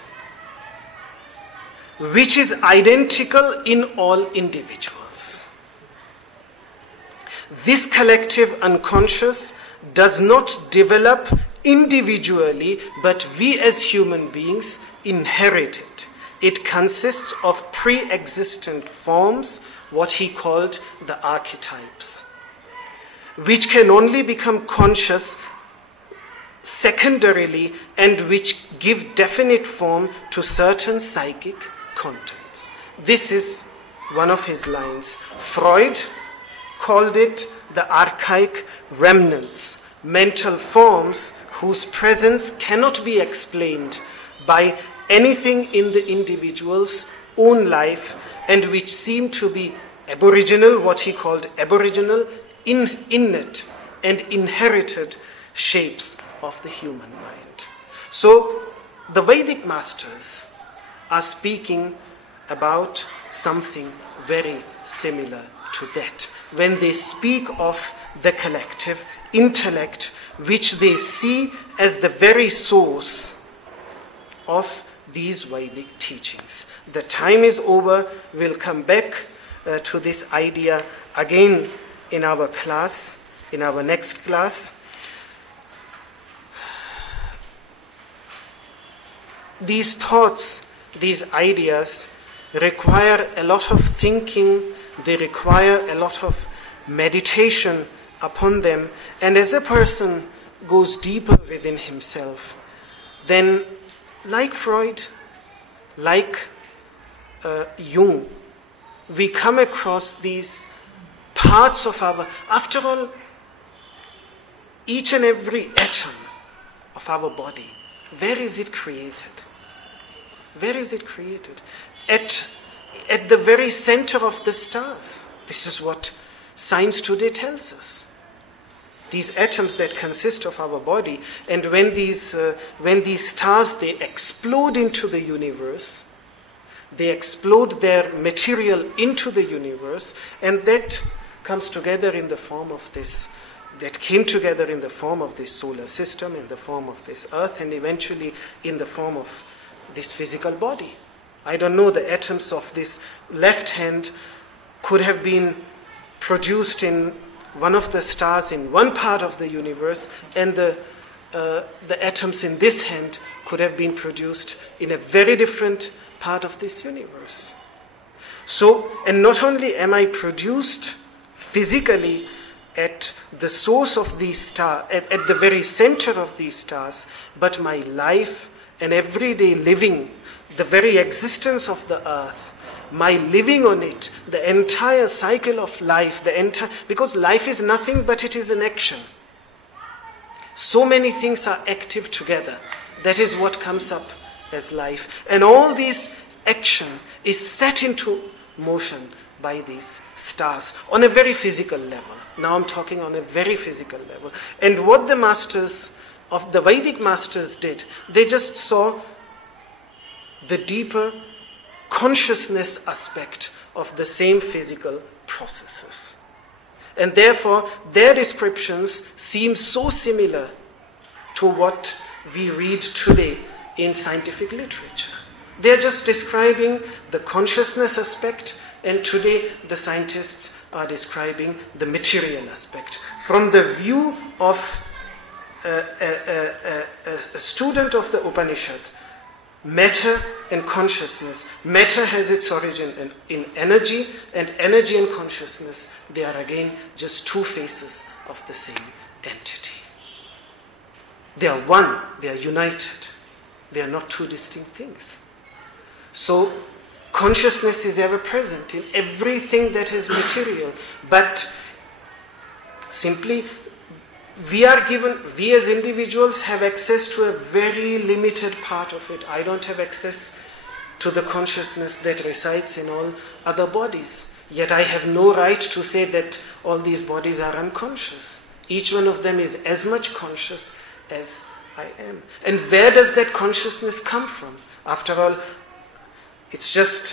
which is identical in all individuals. This collective unconscious does not develop individually, but we as human beings inherit it. It consists of pre-existent forms, what he called the archetypes, which can only become conscious secondarily and which give definite form to certain psychic contents. This is one of his lines. Freud called it the archaic remnants, mental forms whose presence cannot be explained by anything in the individual's own life, and which seem to be aboriginal, what he called aboriginal, innate and inherited shapes of the human mind. So the Vedic masters are speaking about something very similar to that when they speak of the collective intellect, which they see as the very source of these Vedic teachings. The time is over. We'll come back to this idea again in our class, in our next class. These thoughts, these ideas require a lot of thinking, they require a lot of meditation upon them, and as a person goes deeper within himself, then like Freud, like Jung, we come across these parts of our, after all, each and every atom of our body, where is it created? Where is it created? At the very center of the stars. This is what science today tells us. These atoms that consist of our body, and when these stars, they explode into the universe, they explode their material into the universe, and that comes together in the form of this, that came together in the form of this solar system, in the form of this earth, and eventually in the form of this physical body. I don't know, the atoms of this left hand could have been produced in one of the stars in one part of the universe, and the atoms in this hand could have been produced in a very different part of this universe. So, and not only am I produced physically at the source of these stars, at the very center of these stars, but my life and everyday living, the very existence of the earth, my living on it, the entire cycle of life, because life is nothing but it is an action. So many things are active together. That is what comes up as life. And all this action is set into motion by these stars on a very physical level. Now I'm talking on a very physical level. And what the masters of the Vedic masters did, they just saw the deeper consciousness aspect of the same physical processes. And therefore, their descriptions seem so similar to what we read today in scientific literature. They're just describing the consciousness aspect, and today the scientists are describing the material aspect. From the view of a student of the Upanishad, matter and consciousness. Matter has its origin in energy, and energy and consciousness, they are again just two faces of the same entity. They are one, they are united. They are not two distinct things. So, consciousness is ever present in everything that is material, but simply we as individuals have access to a very limited part of it. I don't have access to the consciousness that resides in all other bodies. Yet I have no right to say that all these bodies are unconscious. Each one of them is as much conscious as I am. And where does that consciousness come from? After all, it's just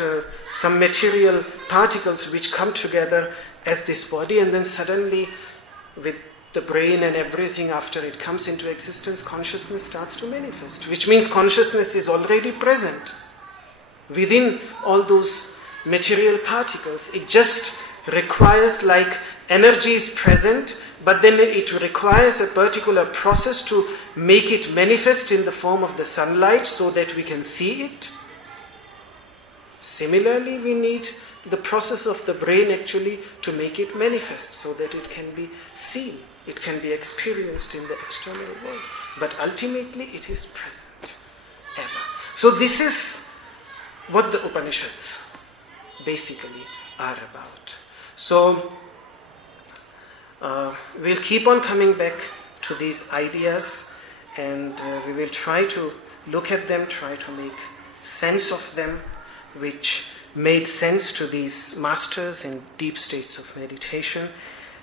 some material particles which come together as this body, and then suddenly with the brain and everything, after it comes into existence, consciousness starts to manifest, which means consciousness is already present within all those material particles. It just requires, like energy is present, but then it requires a particular process to make it manifest in the form of the sunlight so that we can see it. Similarly, we need the process of the brain actually to make it manifest so that it can be seen. It can be experienced in the external world. But ultimately, it is present ever. So this is what the Upanishads basically are about. So we'll keep on coming back to these ideas, and we will try to look at them, try to make sense of them, which made sense to these masters in deep states of meditation.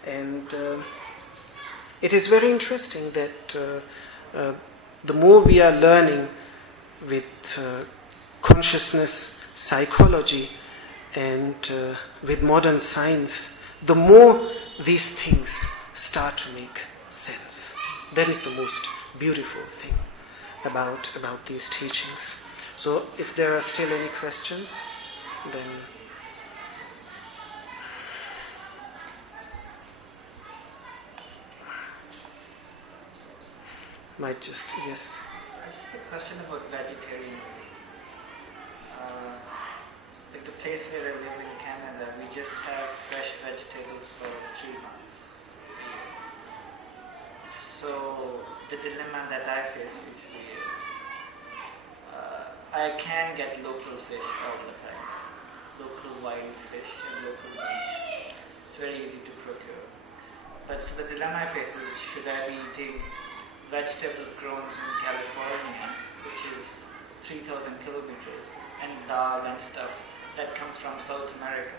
And it is very interesting that the more we are learning with consciousness psychology and with modern science, the more these things start to make sense. That is the most beautiful thing about these teachings. So if there are still any questions, then might just, yes. Just a question about vegetarianism. Like the place where I live in Canada, we just have fresh vegetables for 3 months. So the dilemma that I face usually is, I can get local fish all the time, local wild fish and local meat. It's very easy to procure. But so the dilemma I face is, should I be eating vegetables grown in California, which is 3,000 kilometers, and dal and stuff that comes from South America?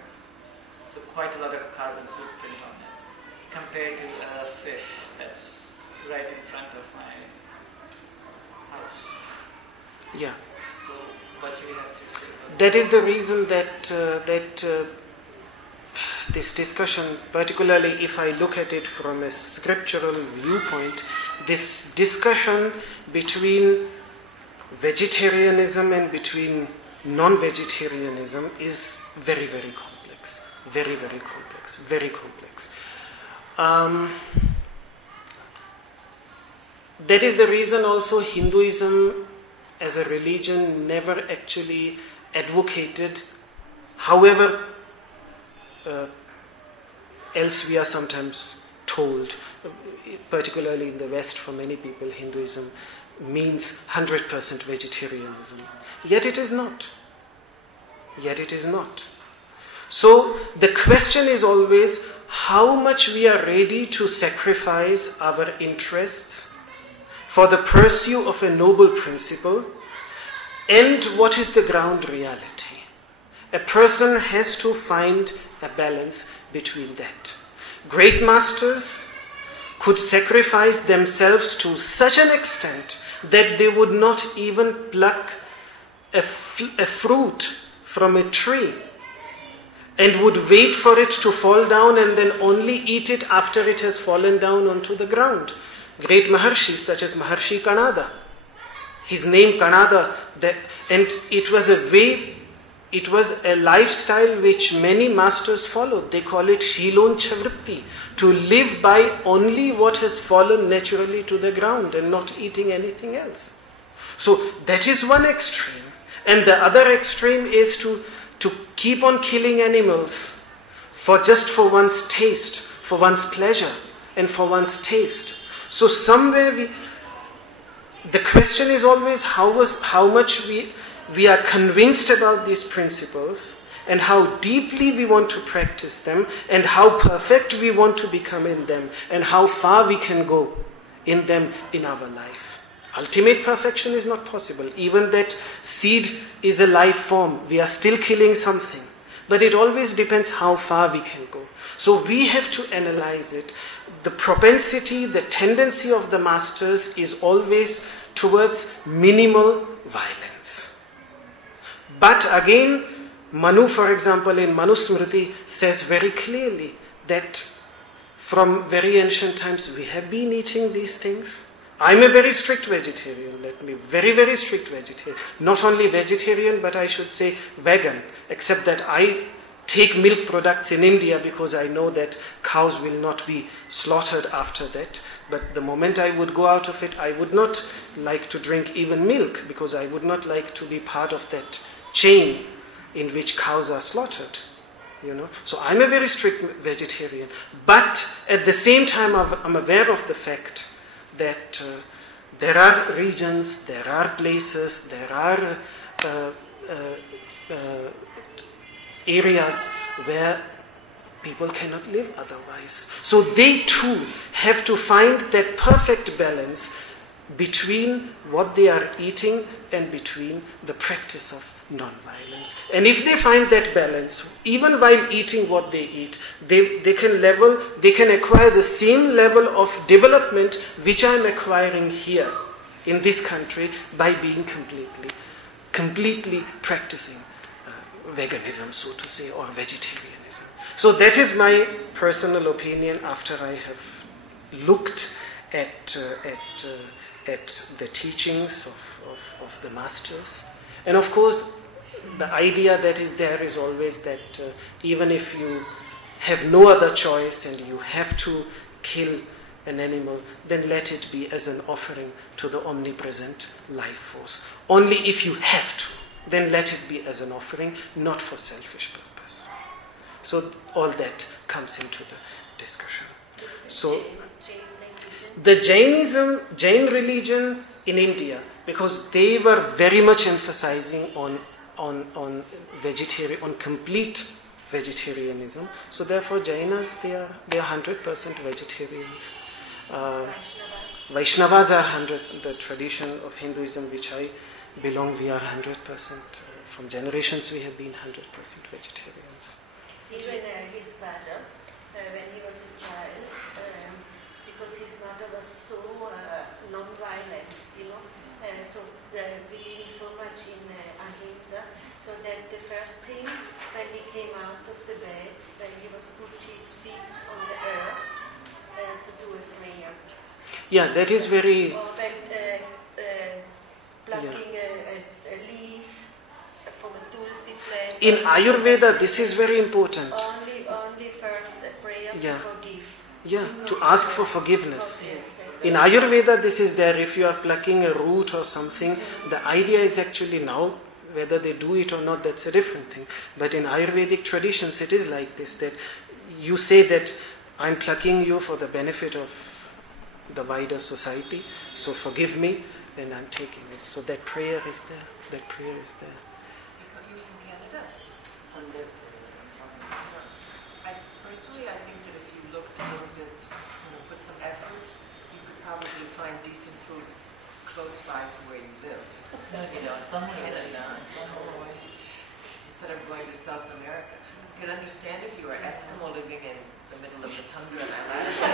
So quite a lot of carbon footprint on it, compared to a fish that's right in front of my house. Yeah. So what do you have to say about that? Is the reason that this discussion, particularly if I look at it from a scriptural viewpoint, this discussion between vegetarianism and between non-vegetarianism is very, very complex. Very, very complex. Very complex. That is the reason also Hinduism as a religion never actually advocated, however else we are sometimes told, particularly in the West, for many people, Hinduism means 100% vegetarianism. Yet it is not. Yet it is not. So the question is always how much we are ready to sacrifice our interests for the pursuit of a noble principle, and what is the ground reality. A person has to find a balance between that. Great masters could sacrifice themselves to such an extent that they would not even pluck a fruit from a tree and would wait for it to fall down and then only eat it after it has fallen down onto the ground. Great Maharshis such as Maharshi Kanada, his name Kanada, and it was a lifestyle which many masters followed. They call it Shiloncha Vritti, to live by only what has fallen naturally to the ground and not eating anything else. So that is one extreme. And the other extreme is to keep on killing animals for one's taste, for one's pleasure, and for one's taste. So somewhere the question is always how much we are convinced about these principles and how deeply we want to practice them and how perfect we want to become in them and how far we can go in them in our life. Ultimate perfection is not possible. Even that seed is a life form. We are still killing something. But it always depends how far we can go. So we have to analyze it. The propensity, the tendency of the masters is always towards minimal violence. But again, Manu, for example, in Manusmriti says very clearly that from very ancient times we have been eating these things. I'm a very strict vegetarian, let me, very, very strict vegetarian. Not only vegetarian, but I should say vegan, except that I take milk products in India because I know that cows will not be slaughtered after that. But the moment I would go out of it, I would not like to drink even milk because I would not like to be part of that chain in which cows are slaughtered. So I'm a very strict vegetarian. But at the same time, I'm aware of the fact that there are regions, there are places, there are areas where people cannot live otherwise. So they too have to find that perfect balance between what they are eating and between the practice of non-violence. And if they find that balance, even while eating what they eat, they can acquire the same level of development which I am acquiring here in this country by being completely practicing veganism, so to say, or vegetarianism. So that is my personal opinion after I have looked at the teachings of the masters. And of course, the idea that is there is always that even if you have no other choice and you have to kill an animal, then let it be as an offering to the omnipresent life force. Only if you have to, then let it be as an offering, not for selfish purpose. So all that comes into the discussion. So the Jain religion in India, because they were very much emphasizing on complete vegetarianism. So therefore Jainas, they are 100% vegetarians. Vaishnavas are the tradition of Hinduism which I belong, we are 100%. From generations we have been 100% vegetarians. Even his father, when he was a child, because his mother was so non-violent, so believing so much in ahimsa, so that the first thing when he came out of the bed, when he was put his feet on the earth, to do a prayer. Yeah, that is very... Or when plucking a leaf from a tulsi plant. In Ayurveda, this is very important. Only first a prayer to forgive. Yeah, to ask for forgiveness. In Ayurveda, this is there. If you are plucking a root or something, the idea is actually now, whether they do it or not, that's a different thing. But in Ayurvedic traditions, it is like this, that you say that I'm plucking you for the benefit of the wider society, so forgive me, and I'm taking it. So that prayer is there. That prayer is there. Are you from Canada? Personally, I think that if you looked a little bit, put some effort, you could probably find decent food close by to where you live. From Canada, instead of going to South America. You can understand if you were Eskimo living in the middle of the tundra in Alaska.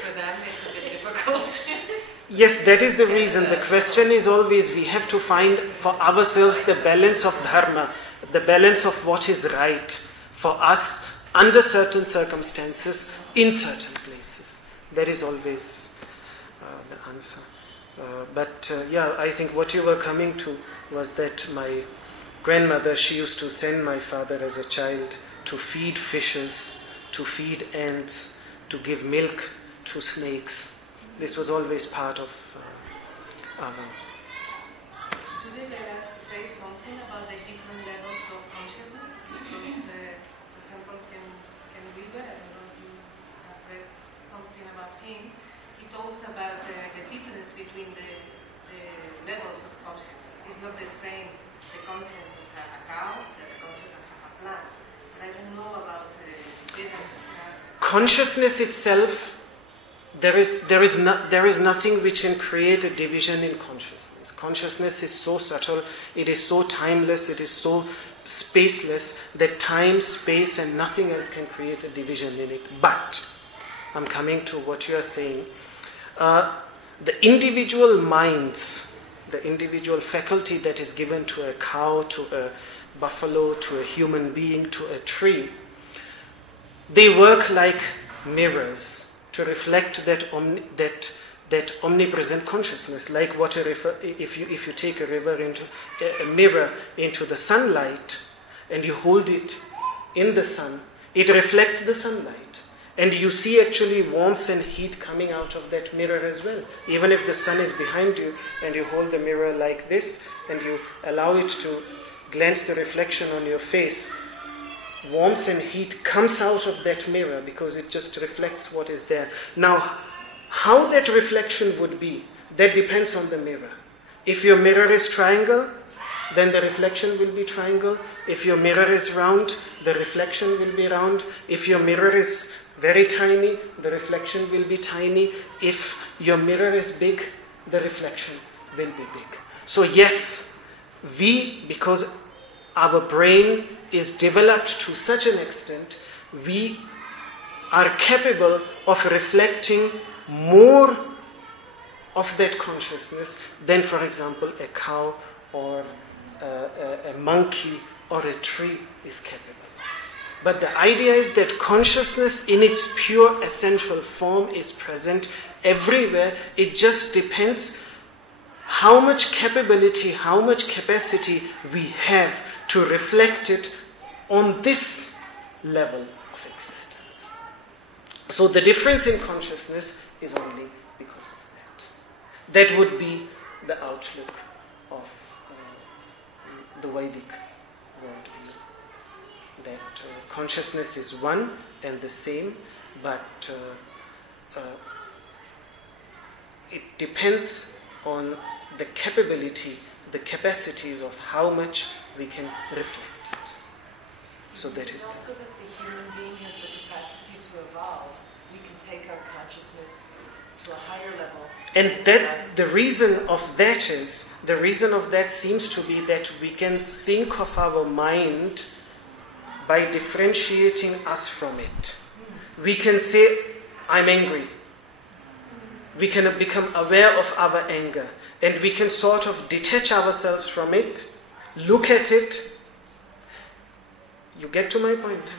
For them, it's a bit difficult. Yes, that is the reason. The question is always we have to find for ourselves the balance of dharma, the balance of what is right for us under certain circumstances, in certain places. That is always the answer. I think what you were coming to was that my grandmother, she used to send my father as a child to feed fishes, to feed ants, to give milk to snakes. This was always part of our... Do the Vedas say something about the different levels of consciousness? Because, for example, Ken Wilber, I don't know if you have read something about him, he talks about the difference between the levels of consciousness. It's not the same, the consciousness that have a cow, that the consciousness that have a plant. But I don't know about Vedas. Consciousness itself, there is nothing which can create a division in consciousness. Consciousness is so subtle, it is so timeless, it is so spaceless that time, space and nothing else can create a division in it. But, I'm coming to what you are saying, the individual minds, the individual faculty that is given to a cow, to a buffalo, to a human being, to a tree, they work like mirrors to reflect that omnipresent consciousness. Like water, if you take a mirror into the sunlight and you hold it in the sun, it reflects the sunlight. And you see actually warmth and heat coming out of that mirror as well. Even if the sun is behind you and you hold the mirror like this and you allow it to glance the reflection on your face, warmth and heat comes out of that mirror because it just reflects what is there. Now, how that reflection would be, that depends on the mirror. If your mirror is triangle, then the reflection will be triangle. If your mirror is round, the reflection will be round. If your mirror is very tiny, the reflection will be tiny. If your mirror is big, the reflection will be big. So yes, because our brain is developed to such an extent, we are capable of reflecting more of that consciousness than, for example, a cow or a monkey or a tree is capable. But the idea is that consciousness in its pure essential form is present everywhere. It just depends how much capability, how much capacity we have to reflect it on this level of existence. So the difference in consciousness is only because of that. That would be the outlook of the Vedic worldview. That consciousness is one and the same, but it depends on the capability, the capacities of how much we can reflect it. So that is also that the human being has the capacity to evolve. We can take our consciousness to a higher level. And that the reason of that seems to be that we can think of our mind by differentiating us from it. We can say, I'm angry. We can become aware of our anger, and we can sort of detach ourselves from it, look at it. You get to my point?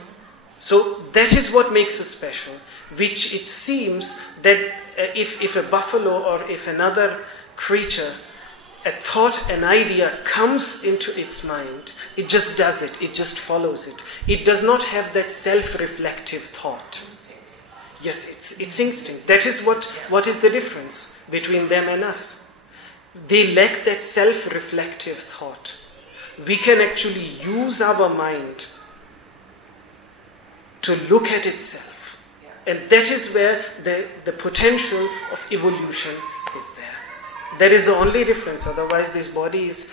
So that is what makes us special, which it seems that if a buffalo or if another creature, a thought, an idea comes into its mind, it just does it, it just follows it. It does not have that self-reflective thought. Yes, it's instinct. That is what is the difference between them and us. They lack that self-reflective thought. We can actually use our mind to look at itself. And that is where the potential of evolution is there. That is the only difference. Otherwise, this body is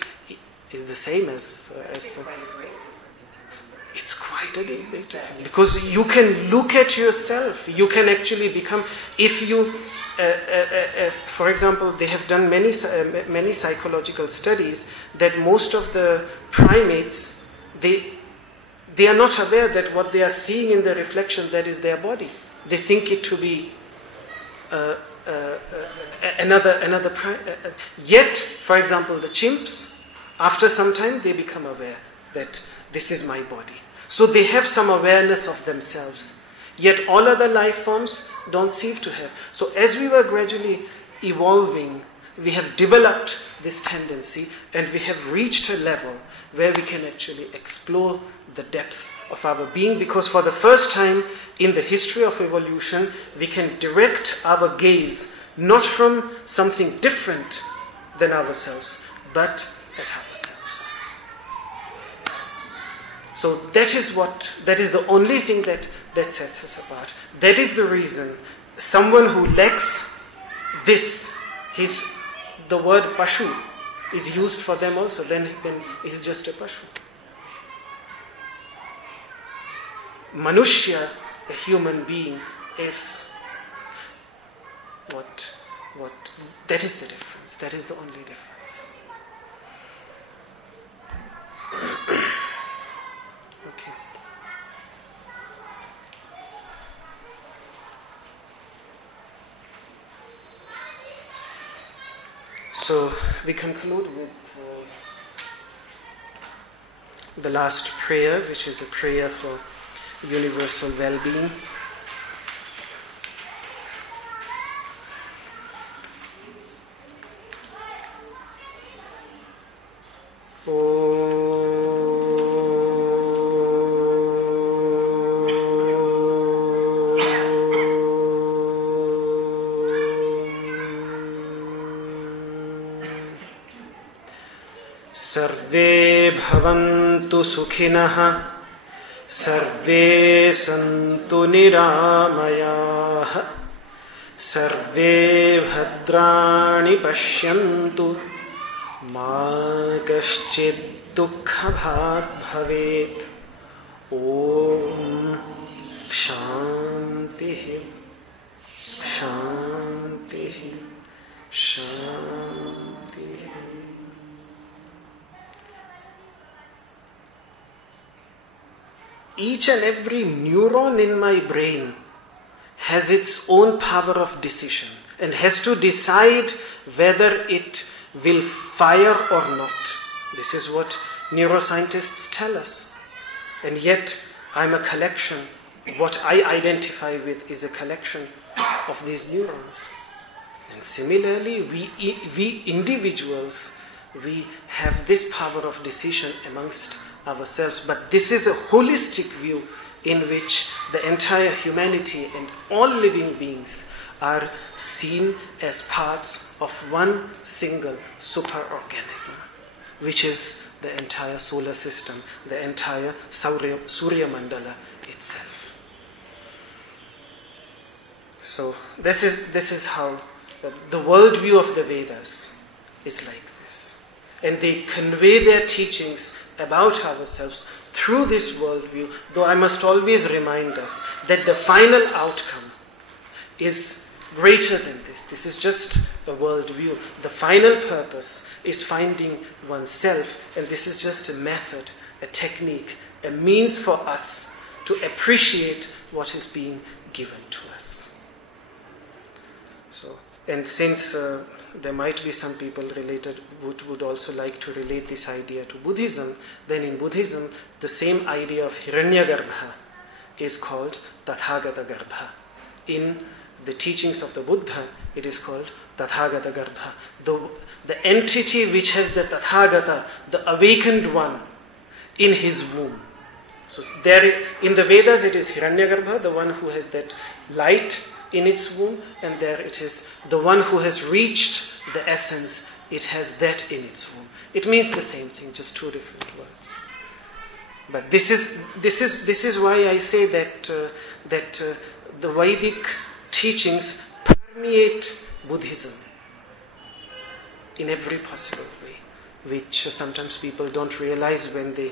the same as it's quite a big difference. Because you can look at yourself. You can actually become, if you, for example, they have done many psychological studies that most of the primates, they are not aware that what they are seeing in the reflection, that is their body. They think it to be another yet, for example, the chimps, after some time, they become aware that this is my body. So they have some awareness of themselves. Yet all other life forms don't seem to have. So as we were gradually evolving, we have developed this tendency, and we have reached a level where we can actually explore the depth of our being, because for the first time in the history of evolution, we can direct our gaze not from something different than ourselves, but at ourselves. So that is the only thing that sets us apart. That is the reason someone who lacks this, the word pashu is used for them also, then he's just a pashu. Manushya, a human being, is what that is the difference. That is the only difference. Okay. So we conclude with the last prayer, which is a prayer for universal well-being. Sarve bhavantu sukhinah, sarve santu niramayah, sarve bhadrani pashyantu, ma kaschid dukkha bhat bhavet. Om Shantiḥ, Shantiḥ, Shantiḥ. each and every neuron in my brain has its own power of decision and has to decide whether it will fire or not. This is what neuroscientists tell us. And yet, I'm a collection. What I identify with is a collection of these neurons. And similarly, we individuals, we have this power of decision amongst ourselves. But this is a holistic view in which the entire humanity and all living beings are seen as parts of one single superorganism, which is the entire solar system, the entire Surya Mandala itself. So this is how the worldview of the Vedas is like this. And they convey their teachings about ourselves through this worldview, though I must always remind us that the final outcome is greater than this. This is just a worldview. The final purpose is finding oneself, and this is just a method, a technique, a means for us to appreciate what is being given to us. So, and since there might be some people would also like to relate this idea to Buddhism, then in Buddhism, the same idea of Hiranyagarbha is called Tathagata-garbha. In the teachings of the Buddha, it is called Tathagata-garbha. The entity which has the Tathagata, the awakened one, in his womb. So there, in the Vedas, it is Hiranyagarbha, the one who has that light in its womb, and there it is the one who has reached the essence, it has that in its womb. It means the same thing, just two different words. But this is why I say that the Vedic teachings permeate Buddhism in every possible way, which sometimes people don't realize when they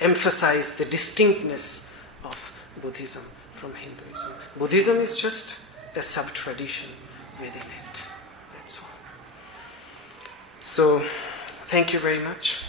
emphasize the distinctness of Buddhism from Hinduism. Buddhism is just a sub-tradition within it. That's all. So, thank you very much.